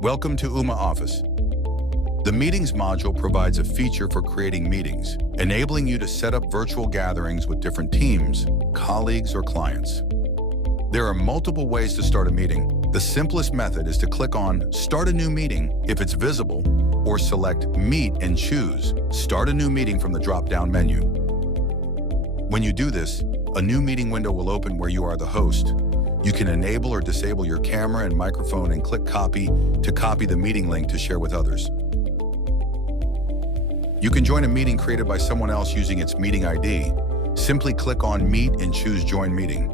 Welcome to Ooma Office. The Meetings module provides a feature for creating meetings, enabling you to set up virtual gatherings with different teams, colleagues, or clients. There are multiple ways to start a meeting. The simplest method is to click on Start a New Meeting if it's visible, or select Meet and choose Start a New Meeting from the drop-down menu. When you do this, a new meeting window will open where you are the host. You can enable or disable your camera and microphone and click Copy to copy the meeting link to share with others. You can join a meeting created by someone else using its meeting ID. Simply click on Meet and choose Join Meeting.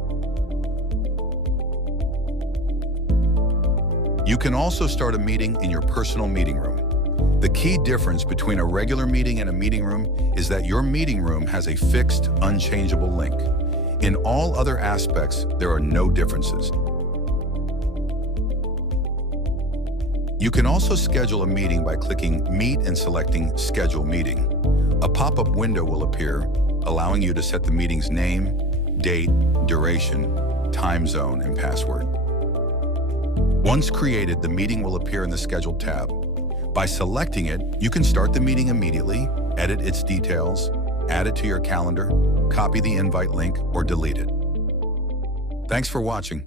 You can also start a meeting in your personal meeting room. The key difference between a regular meeting and a meeting room is that your meeting room has a fixed, unchangeable link. In all other aspects, there are no differences. You can also schedule a meeting by clicking Meet and selecting Schedule Meeting. A pop-up window will appear, allowing you to set the meeting's name, date, duration, time zone, and password. Once created, the meeting will appear in the Scheduled tab. By selecting it, you can start the meeting immediately, edit its details, add it to your calendar, copy the invite link, or delete it. Thanks for watching.